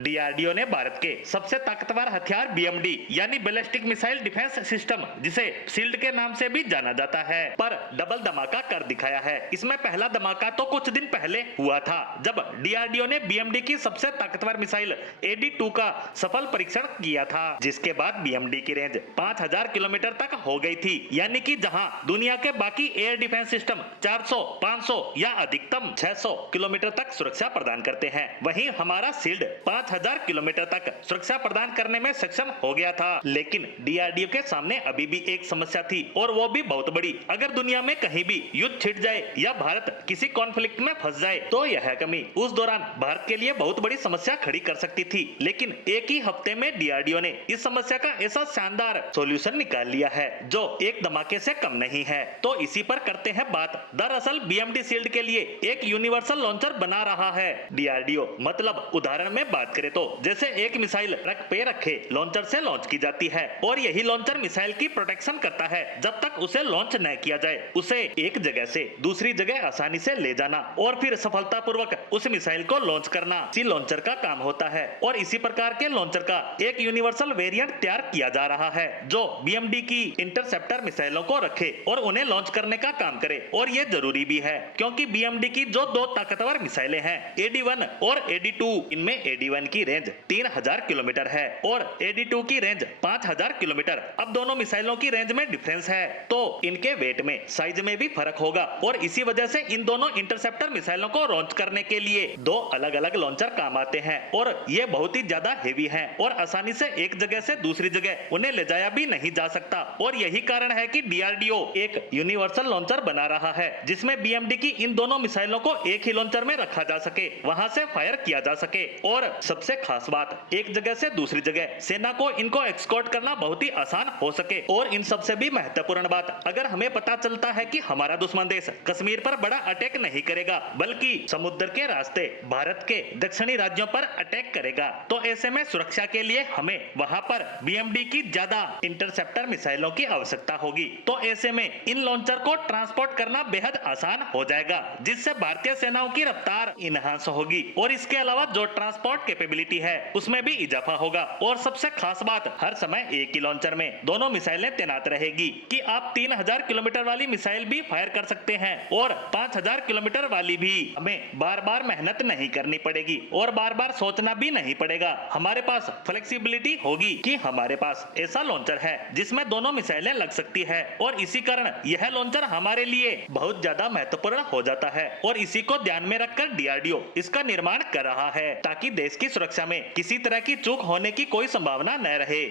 DRDO ने भारत के सबसे ताकतवर हथियार बीएमडी यानी बैलिस्टिक मिसाइल डिफेंस सिस्टम, जिसे शील्ड के नाम से भी जाना जाता है, पर डबल धमाका कर दिखाया है। इसमें पहला धमाका तो कुछ दिन पहले हुआ था, जब डीआरडीओ ने बीएमडी की सबसे ताकतवर मिसाइल AD-2 का सफल परीक्षण किया था, जिसके बाद बीएमडी की रेंज 5000 किलोमीटर तक हो गई थी। यानी कि जहां दुनिया के बाकी एयर डिफेंस सिस्टम 400, 500 या अधिकतम 600 किलोमीटर तक सुरक्षा प्रदान करते हैं, वहीं हमारा शील्ड 5000 किलोमीटर तक सुरक्षा प्रदान करने में सक्षम हो गया था। लेकिन डीआरडीओ के सामने अभी भी एक समस्या थी, और वो भी बहुत बड़ी। अगर दुनिया में कहीं भी युद्ध छिड़ जाए या भारत किसी कॉन्फ्लिक्ट में फंस जाए, तो यह कमी उस दौरान भारत के लिए बहुत बड़ी समस्या खड़ी कर सकती थी। लेकिन एक ही हफ्ते में डीआरडीओ ने इस समस्या का ऐसा शानदार सॉल्यूशन निकाल लिया है जो एक धमाके से कम नहीं है। तो इसी पर करते हैं बात। दरअसल बीएमडी शील्ड के लिए एक यूनिवर्सल लॉन्चर बना रहा है डीआरडीओ। मतलब उदाहरण में बात करें तो जैसे एक मिसाइल ट्रक पे रखे लॉन्चर से लॉन्च की जाती है, और यही लॉन्चर मिसाइल की प्रोटेक्शन करता है जब तक उसे लॉन्च न किया जाए। उसे एक जगह से दूसरी जगह आसानी से ले जाना और फिर सफलतापूर्वक उस मिसाइल को लॉन्च करना इसी लॉन्चर का काम होता है। और इसी प्रकार के लॉन्चर का एक यूनिवर्सल वेरिएंट तैयार किया जा रहा है जो बीएमडी की इंटरसेप्टर मिसाइलों को रखे और उन्हें लॉन्च करने का काम करे। और ये जरूरी भी है, क्योंकि बीएमडी की जो दो ताकतवर मिसाइलें हैं, AD-1 और AD-2, इनमें AD-1 की रेंज 3000 किलोमीटर है और AD-2 की रेंज 5000 किलोमीटर। अब दोनों मिसाइलों की रेंज में डिफरेंस है, तो इनके वेट में, साइज में भी फर्क होगा, और इसी वजह से इन दोनों इंटरसेप्टर मिसाइलों को लॉन्च करने के लिए दो अलग अलग लॉन्चर काम आते हैं, और ये बहुत ही ज्यादा हेवी हैं और आसानी से एक जगह से दूसरी जगह उन्हें ले जाया भी नहीं जा सकता। और यही कारण है कि डीआरडीओ एक यूनिवर्सल लॉन्चर बना रहा है, जिसमें बीएमडी की इन दोनों मिसाइलों को एक ही लॉन्चर में रखा जा सके, वहां से फायर किया जा सके। और सबसे खास बात, एक जगह से दूसरी जगह सेना को इनको एक्सपोर्ट करना बहुत ही आसान हो सके। और इन सबसे भी महत्वपूर्ण बात, अगर हमें पता चलता है कि हमारा दुश्मन देश कश्मीर पर बड़ा अटैक नहीं करेगा, बल्कि समुद्र के रास्ते भारत के दक्षिणी राज्यों पर अटैक करेगा, तो ऐसे में सुरक्षा के लिए हमें वहां पर बीएमडी की ज्यादा इंटरसेप्टर मिसाइलों की आवश्यकता होगी। तो ऐसे में इन लॉन्चर को ट्रांसपोर्ट करना बेहद आसान हो जाएगा, जिससे भारतीय सेनाओं की रफ्तार इनहांस होगी, और इसके अलावा जो ट्रांसपोर्ट कैपेबिलिटी है उसमें भी इजाफा होगा। और सबसे खास बात, हर समय एक ही लॉन्चर में दोनों मिसाइलें तैनात रहेगी कि आप 3000 किलोमीटर वाली मिसाइल भी फायर कर सकते हैं, और 5000 किलोमीटर वाली भी। हमें बार बार मेहनत नहीं करनी पड़ेगी और बार बार सोचना भी नहीं पड़ेगा। हमारे पास फ्लेक्सिबिलिटी होगी कि हमारे पास ऐसा लॉन्चर है जिसमें दोनों मिसाइलें लग सकती है, और इसी कारण यह लॉन्चर हमारे लिए बहुत ज्यादा महत्वपूर्ण हो जाता है। और इसी को ध्यान में रखकर डीआरडीओ इसका निर्माण कर रहा है, ताकि देश की सुरक्षा में किसी तरह की चूक होने की कोई संभावना न रहे।